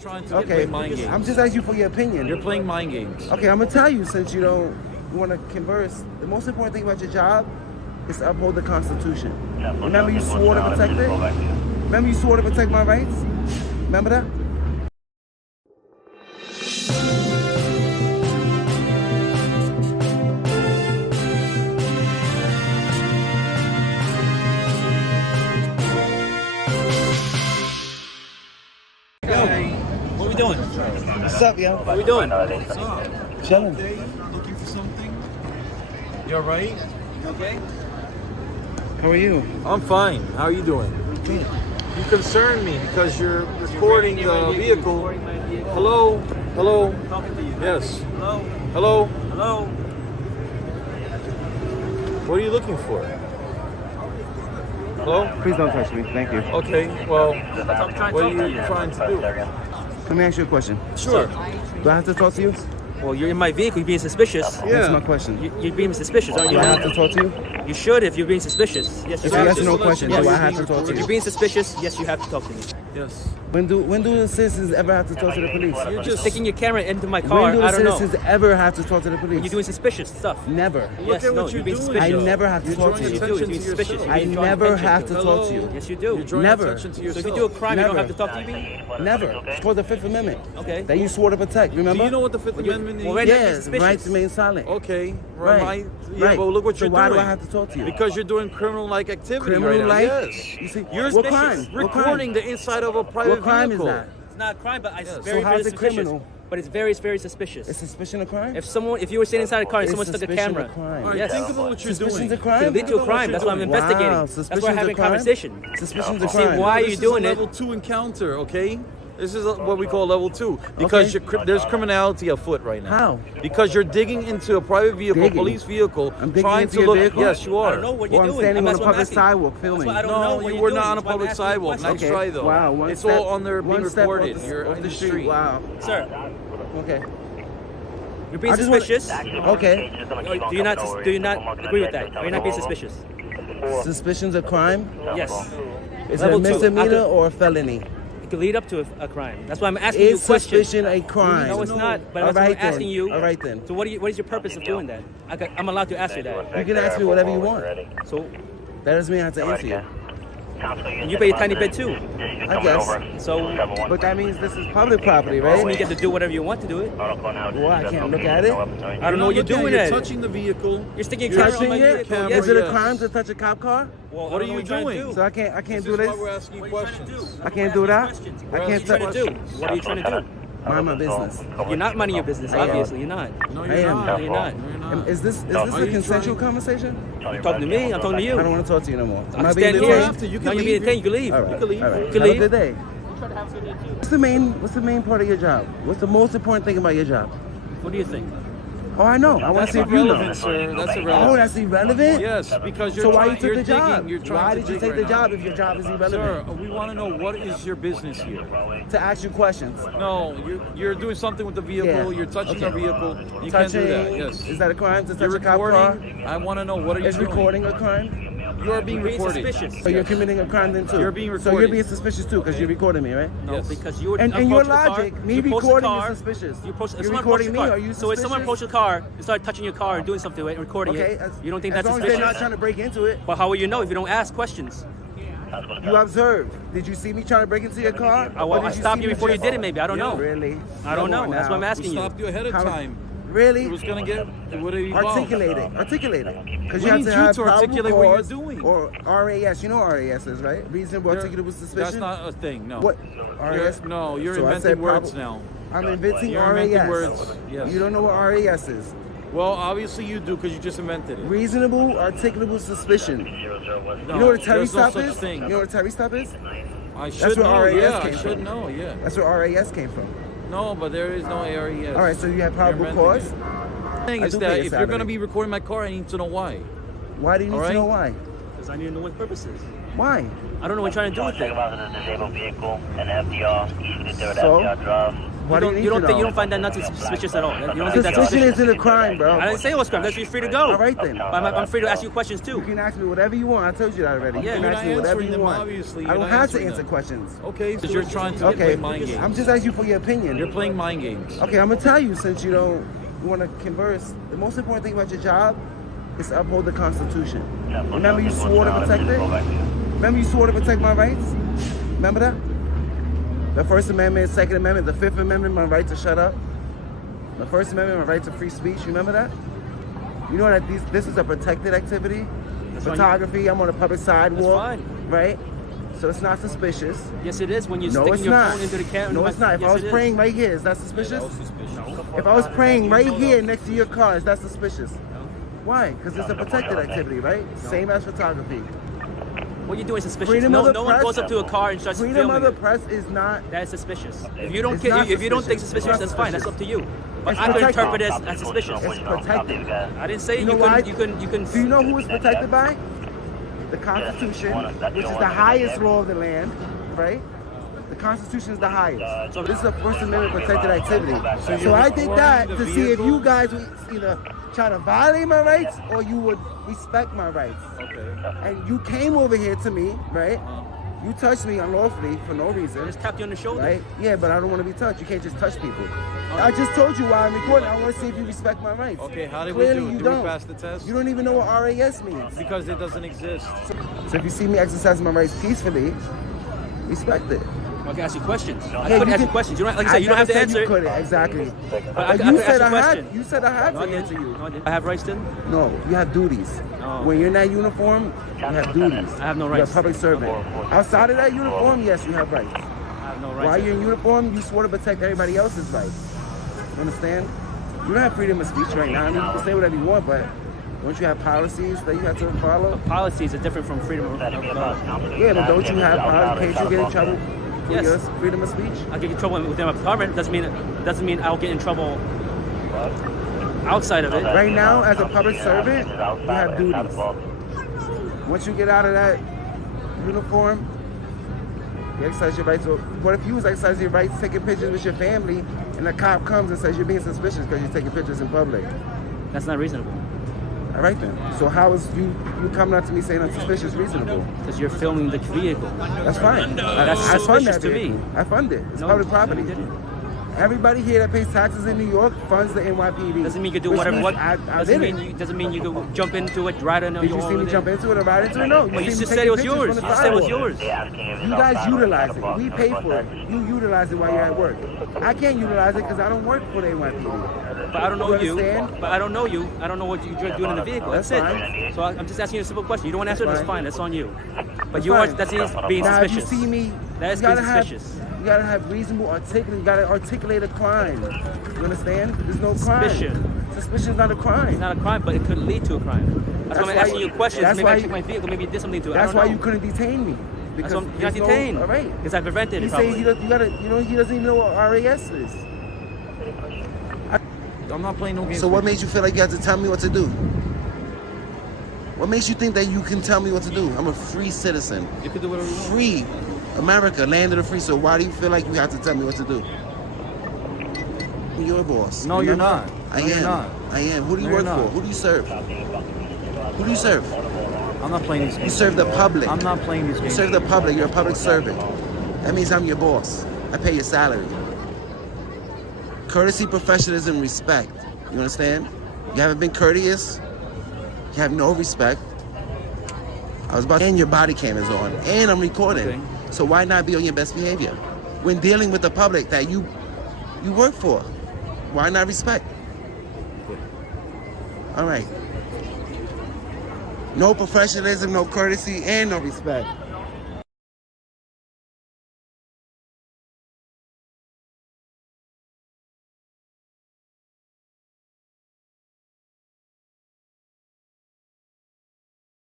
trying to play mind games. I'm just asking you for your opinion. You're playing mind games. Okay, I'm gonna tell you since you don't want to converse. The most important thing about your job is to uphold the Constitution. Remember you swore to protect it? Remember you swore to protect my rights? Remember that? What are we doing? What's up, yo? What are we doing? What's up? Chilling. Looking for something? You alright? Okay. How are you? I'm fine. How are you doing? Good. You concern me because you're recording the vehicle. Hello? Hello? Talking to you. Yes. Hello? Hello? Hello? What are you looking for? Hello? Please don't touch me. Thank you. Okay, well, I'm trying what to are talk to you you. trying to do? Let me ask you a question. Sure. Do I have to talk to you? Well, you're in my vehicle. You're being suspicious. That's my question. You're being suspicious, aren't Do you? I have to talk to you? You should if you're being suspicious. Yes, you It's a have yes to. or no question. Yes. Do I have to talk to If you're you? being suspicious, yes, you have to talk to me. Yes. When do the citizens ever have to talk to the police? You're Just sticking your camera into my car. When do the I don't know. citizens ever have to talk to the When police? you're doing suspicious stuff. Never. Yes, at no, what you're you're being doing. suspicious. I never have to You're talk drawing to you. You do. You're attention being to suspicious. yourself. You're I being drawing never attention have to to- talk to you. Yes, you You're do. drawing Never. attention to So if yourself. you do a crime, you don't Never. have to talk to me. Never. It's called the Fifth Amendment. Okay. That you swore to protect. Do Remember? you know what the Fifth Amendment well, is? right now- Yes, suspicious. right to remain silent. Okay, Right. Yeah, Right. but look what So you're why doing. do I have to talk to you? Because you're doing criminal-like activity Criminal right now. like? Yes. You see, You're what crime? What crime? recording the inside of a private What crime vehicle. is that? It's not a crime, but it's Yes. very, So how's very it suspicious. criminal? But it's very, very suspicious. Is suspicion a crime? If you were sitting inside a car and Is someone stuck a suspicion camera, a crime? All right, yes, think about what you're Suspicion's doing. a crime? it lead to a crime. That's why I'm investigating. Wow, That's why suspicion's I'm having a a crime? conversation. Suspicion's a See, crime. why are This you is doing a it? level 2 encounter, okay? This is what we call level 2 because Okay. there's criminality afoot right now. How? Because you're digging into a private vehicle, Digging? police vehicle, I'm digging trying into to your look. vehicle? Yes, you I are. don't know what Or you're I'm doing. standing on That's a what I'm public asking. sidewalk That's filming. why I don't know No, what you you're were doing. not on a That's why I'm public asking you sidewalk. questions. Nice try though. Wow, one It's step, all on there being one step recorded. off You're off in the street. Wow. Sir, Okay. you're being I just wanna- suspicious. Okay. Do you not agree with that? Are you not being suspicious? Suspicion's a crime? Yes. Is it a Level two. misdemeanor or a felony? It could lead up to a crime. That's why I'm asking you Is questions. suspicion a crime? No, it's not. But All that's why right I'm asking then. you. All right then. So what is your purpose of doing that? I'm allowed to ask you that. You can ask me whatever you want. So That doesn't mean I have to answer you. and you pay a tiny bit too. I guess. So But that means this is public property, doesn't mean right? you get to do whatever you want to do it. Well, I can't look at it. I don't know what you're doing You're there. touching the vehicle. You're sticking your camera on Touching my it? vehicle. Camera, Yes. Is it a yes. crime to touch a cop car? Well, What I are don't know you you're trying to doing? So I can't This do is why this? we're asking you questions. I can't do that? I What can't are you trying to touch. do? What are you trying to do? Mind my business. You're not minding your business, obviously. You're not. No, I you're am. not. No, you're not. No, you're not. Is this Are a you consensual trying- conversation? You're talking to me. I'm talking to you. I don't want to talk to you no more. Am I I'm being standing You here. don't detained? have to. You No, can you're leave. being detained. You can leave. All You right. can leave. All right. You can Have a leave. good day. What's the main part of your job? What's the most important thing about your job? What do you think? Oh, I know. I want to That's see if you know. irrelevant, sir. That's Oh, irrelevant. that's irrelevant? Yes, because you're So why you trying, took you're the digging. job? You're trying Why to did you dig take the right now. job if your job is Sir, irrelevant? we want to know what is your business here. To ask you questions. No, you're doing something with the vehicle. Yeah. You're touching Okay. a vehicle. You can't do that. Yes. Is that a crime to You're touch a cop car? recording. I want to know what are you Is doing. recording a crime? You are being You're being recorded. suspicious. So you're committing a crime then too? You're being So you're recorded. being suspicious too because you're recording me, right? No, Yes. because you were And your approached the car, logic, me you approached the recording car, is suspicious. You approached, if You're someone recording approached me? your car, Are you So if someone suspicious? approached your car and started touching your car and doing something with it and recording Okay, it, you don't think that's as long as suspicious? they're not trying to break into it. But how will you know if you don't ask questions? You observed. Did you see me trying to break into your car? Or I did stopped see you me before you just- did it, maybe. I don't know. Really? I don't know. Come on That's now. what I'm We asking you. stopped you ahead of How- time. Really? It was gonna get. It would have evolved. Articulate it. Articulate it. Because We you have need to you have to probable articulate what you're cause doing. Or RAS. You know what RAS is, right? Reasonable There- articulable suspicion. That's not a thing. No. What? You're, RAS? no, you're So I inventing said words prob- now. I'm inventing You're RAS. inventing words. Yes. You don't know what RAS is. Well, obviously you do because you just invented it. Reasonable articulable suspicion. No, You know what a Terry there's no stop such is? thing. You know what a Terry stop is? I should where know. RAS Yeah, I came should from. know. Yeah. That's where RAS came from. No, but there is no ARES. All right, so you have You're probable inventing cause. it. The thing I is do that pay a if you're salary. going to be recording my car, I need to know why. Why do you need All to right. know why? Because I need to know what the purpose is. Why? I don't know what you're trying to do with it. Why do you need You don't to think you know? don't find that not suspicious at all? You don't think that's Suspicion suspicious? isn't a crime, bro. I didn't say it was crime. That's you're free to go. All right then. But I'm free to ask you questions too. You can ask me whatever you want. I told you that already. Yeah, you you're can ask not me whatever answering you them, want. obviously. I You're don't not have to answering answer them. questions. Okay, Because you're trying to Okay, play mind games. I'm just asking you for your opinion. You're playing mind games. Okay, I'm gonna tell you since you don't want to converse. The most important thing about your job is to uphold the Constitution. Remember you swore to protect it? Remember you swore to protect my rights? Remember that? The First Amendment, Second Amendment, the Fifth Amendment, my right to shut up. The First Amendment, my right to free speech. You remember that? You know that this is a protected activity? That's fine. Photography, I'm on a public sidewalk. fine. Right? So it's not suspicious. Yes, it is when you're No, sticking it's your not. phone into the camera. No, it's not. If Yes, I was it is. praying right here, is that suspicious? No. If I was praying right here next to your car, is that suspicious? Why? Because it's a protected activity, right? Same as photography. What you're doing is suspicious. Freedom No of the one press- goes up to a car and starts Freedom filming of the it. press is not. That is suspicious. If you don't It's care, not if you don't think suspicious. suspicious, It's that's not fine. That's up to you. But It's I could protected. interpret it as suspicious. It's protected. I didn't say You know you why? couldn't. You can. Do you know who it's protected by? The Constitution, which is the highest law of the land, right? The Constitution is the highest. So this is a First Amendment protected activity. So I did that to see if you guys would either try to violate my rights or you would respect my rights. Okay. And you came over here to me, right? You touched me unlawfully for no I reason. just tapped you on the shoulder. Right? Yeah, but I don't want to be touched. You can't just touch people. I just told you why I'm recording. I want to see if you respect my rights. Okay, how did Clearly we do? you Did don't. we pass the test? You don't even know what RAS means. Because it doesn't exist. So if you see me exercising my rights peacefully, respect it. I can ask you questions. I Yeah, couldn't you ask you can- questions. You don't, like I said, you don't have to never answer said it. you couldn't, exactly. But I But could you ask said a I had. question. You said I had No, to I didn't. answer you. No, I didn't. I have rights then? No, you have duties. Oh. When you're in that uniform, you have duties. I have no You're rights. a public servant. Outside of that uniform, yes, you have rights. I have no rights. While you're in uniform, you swore to protect everybody else's rights. You understand? You don't have freedom of speech right now. I mean, you can say whatever you want, but don't you have policies that you have to follow? Policies are different from freedom of Yeah, but don't you have policies? Can't you get in trouble for Yes. your freedom of speech? I get in trouble within my department. Doesn't mean I'll get in trouble outside of it. Right now, as a public servant, you have duties. Once you get out of that uniform, you exercise your rights. What if you was exercising your rights taking pictures with your family and a cop comes and says you're being suspicious because you're taking pictures in public? That's not reasonable. All right then. So how is you coming up to me saying I'm suspicious reasonable? Because you're filming the vehicle. That's fine. That's I fund suspicious that to me. vehicle. I fund it. It's No, public no, property. you didn't. Everybody here that pays taxes in New York funds the NYPD. Doesn't mean you can do Which whatever. means What I doesn't did mean it. you doesn't mean you can jump into it, ride on your Did you see me jump into it or ride into it? No. But you see me just taking said it was pictures yours. from You the said it was sidewalk. yours. You guys utilize it. We pay for it. You utilize it while you're at work. I can't utilize it because I don't work for the NYPD. But I don't know you. understand? But I don't know you. I don't know what you're doing in the vehicle. That's, That's it. fine. So I'm just asking you a simple question. You don't want to answer it. That's That's fine. fine. That's on you. But That's yours, fine. that's being Now, if you suspicious. see me, That is you being gotta have, suspicious. you gotta have reasonable articulate. You gotta articulate a crime. You understand? There's no crime. Suspicion. Suspicion is not a crime. It's not a crime, but it could lead to a crime. That's why I'm why asking you questions. that's Maybe why I check my vehicle. Maybe you did something to it. That's I don't why know. you couldn't detain me. That's why you're not there's no- detained. all right. Because I prevented it. He's saying Probably. he doesn't even know what RAS is. I'm not playing no games. So what made you feel like you had to tell me what to do? What makes you think that you can tell me what to do? I'm a free citizen. You can do whatever you want. Free. America, land of the free. So why do you feel like you have to tell me what to do? You're a boss. No, you're remember? not. I No, am. you're not. I am. Who do you No, work you're for? not. Who do you serve? Who do you serve? I'm not playing these games. You serve the public. I'm not playing these You games. serve the public. You're a public servant. That means I'm your boss. I pay your salary. Courtesy, professionalism, respect. You understand? You haven't been courteous. You have no respect. I was about to, and your body cam is on, and I'm recording. Okay. So why not be on your best behavior when dealing with the public that you work for? Why not respect? All right. No professionalism, no courtesy, and no respect.